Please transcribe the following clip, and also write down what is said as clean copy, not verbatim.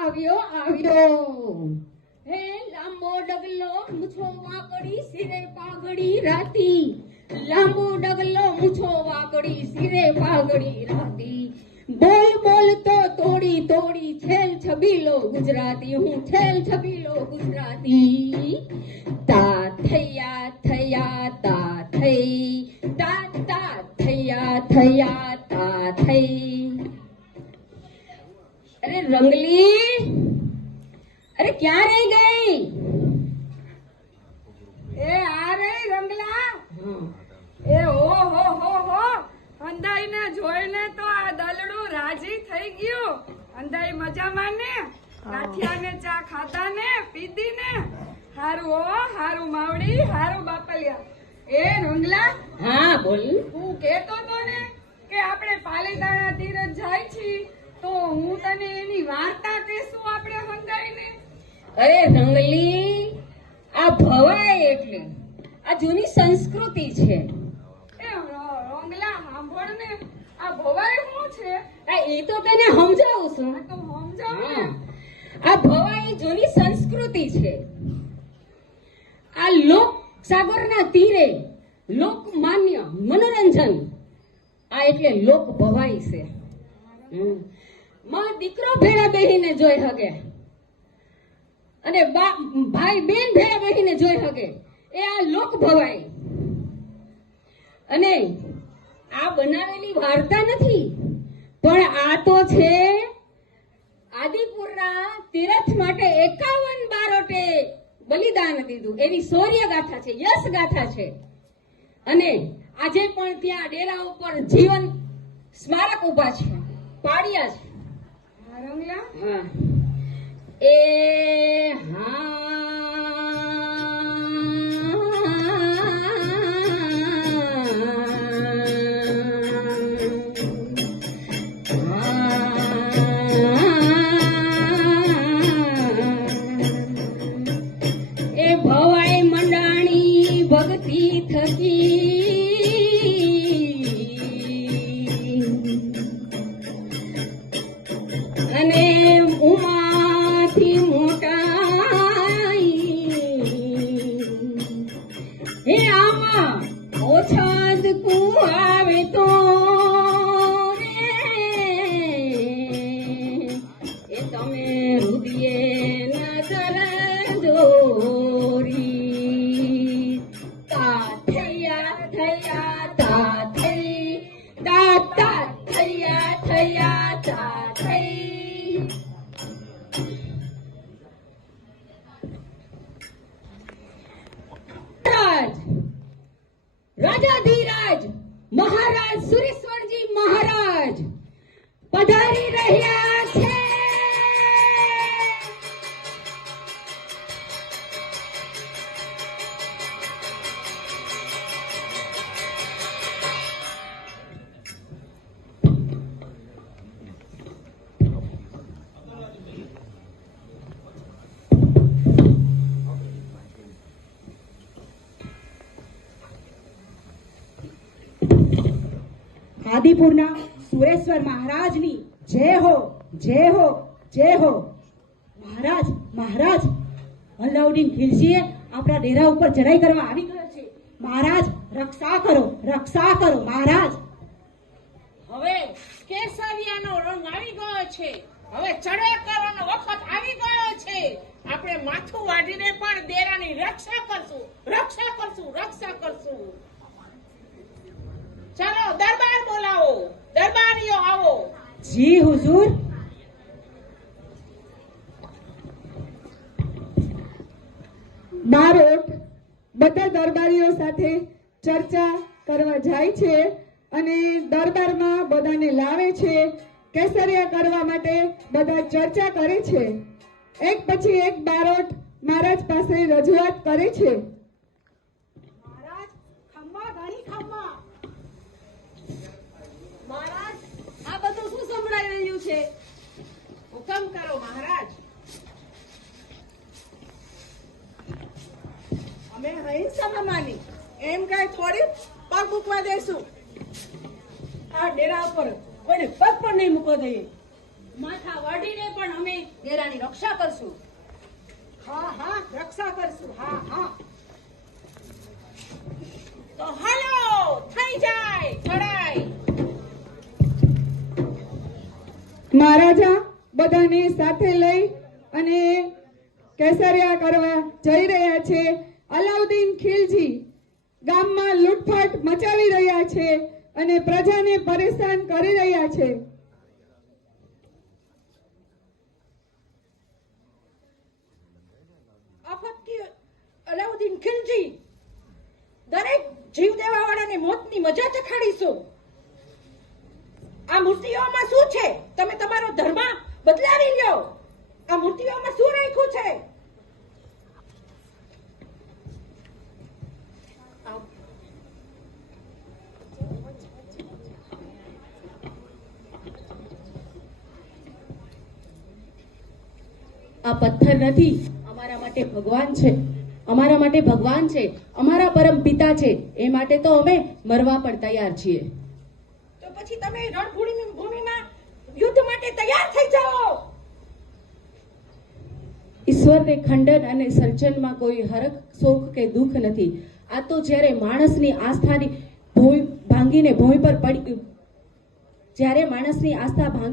આવ્યો હે લાંબો ડગલો મૂછો વાકડી સિરે પાઘડી રાતી લાંબો ડગલો મૂછો વાકડી સિરે પાઘડી રાતી બોલ બોલ તો તોડી તોડી છેલ છબીલો ગુજરાતી હું છેલ છબીલો ગુજરાતી તા થયા થયા તા થઈ તા તા થયા થયા તા થઈ અરે રંગલી અરે ક્યાં રહી ગઈ એ આ રે રંગલા એ હો અંધાઈને જોઈને તો આ દલડું રાજી થઈ ગયું. અંધાઈ મજામાં ને ગાંઠિયા ને ચા ખાતા ને પીધી ને હારું હારું માવડી હારું બાપલિયા. એ રંગલા હા બોલ તું કેતો તો ને કે આપણે પાલીતાણા તીરથ જાય છી તો હું તને એની વાર્તા કહેશું આપણે હંધાઈને. અરે રંગલી આ ભવાય એટલે આ જૂની સંસ્કૃતિ છે. એ રંગલા સાંભળ ને આ ભવાઈ શું છે? એ તો તને સમજાવું છું. આ તો સમજાવ ને. આ ભવાઈ જૂની સંસ્કૃતિ છે. આ લોક સાગરના તીરે લોકમાન્ય મનોરંજન આ એટલે લોક ભવાઈ છે. માં દીકરો ભેળા બેહીને જોઈ હગે અને ભાઈ બેન ભેળા બેહીને જોઈ હગે એ આ લોક ભવાઈ. અને આ બનાવેલી વાર્તા નથી પણ આ તો છે આદિપુરના તીરથ માટે 51 બારોટે બલિદાન દીધું એવી શૌર્ય ગાથા છે, યશ ગાથા છે. અને આજે પણ ત્યાં ડેરા ઉપર જીવન સ્મારક ઉભા છે, પાડ્યા છે. રંગલા હા એ એ ભવાઈ મંડાણી ભક્તિ થકી અને ઉમાથી મોટાઈ હે આમાં ઓછાદ કુ આવે તો એ તમે હૃદયે નજર દોરી તા થયા થયા તા થઈ તા તા થયા થયા તા થઈ. રાજાધીરાજ મહારાજ સુરેશ્વરજી મહારાજ પધારી રહ્યા છે. આદિપુરના સુરેશ્વર મહારાજની જય હો જય હો જય હો. મહારાજ મહારાજ અલાઉદ્દીન ખિલજીએ આપણા ડેરા ઉપર ચડાઈ કરવા આવી ગયો છે. મહારાજ રક્ષા કરો મહારાજ. હવે કેસરિયાનો રંગ આવી ગયો છે. હવે ચડાઈ કરવાનો વખત આવી ગયો છે. આપણે માથું વાઢીને પણ ડેરાની રક્ષા કરશું. ચાલો દરબાર બોલાવો, દરબારીઓ આવો. જી હુજુર. બારોટ બધા દરબારીઓ સાથે ચર્ચા કરવા જાય છે અને દરબારમાં બધાને લાવે છે. કેસરિયા કરવા માટે બધા ચર્ચા કરે છે. એક પછી એક બારોટ મહારાજ પાસે રજૂઆત કરે છે. મહારાજ ખમ્મા ઘણી ખમ્મા. મહારાજ આ બધું શું સંભળાઈ રહ્યું છે? હુકમ કરો મહારાજ. અમે અહિંસામાં માની એમ કઈ થોડી પગ મૂકવા દેશું. આ ડેરા ઉપર કોઈને પગ પણ નહીં મૂકવા દઈએ. માથા વાઢીને પણ અમે ડેરાની કરશું. હા હા રક્ષા કરશું. હા હા. તો હાલો થઈ જાય ચડાઈ. મહારાજા બધાને સાથે લઈ અને કેસરિયા કરવા જઈ રહ્યા છે. અલાઉદ્દીન ખિલજી ગામમાં લૂંટફાટ મચાવી રહ્યા છે અને પ્રજાને પરેશાન કરી રહ્યા છે. આફતકી અલાઉદ્દીન ખિલજી દરેક જીવ દેવા વાળાને મોતની મજા ચખાડીશું. આ મૂર્તિઓમાં શું છે? તમે તમારો ધર્મ બદલાવી લ્યો. આ મૂર્તિઓમાં શું રાખ્યું છે? આ પથ્થર નથી, અમારા માટે ભગવાન છે. અમારા માટે ભગવાન છે, અમારા પરમ પિતા છે. એ માટે તો અમે મરવા પણ તૈયાર છીએ. તો પછી તમે રણભૂમિમાં યુદ્ધ માટે તૈયાર થઈ જાઓ. ઈશ્વરને ખંડન અને સર્જનમાં કોઈ હરખ, શોક કે દુઃખ નથી. આ તો જ્યારે માણસની આસ્થાની ભાંગીને ભોંય પર પડી, જ્યારે માણસની આસ્થા ભાંગી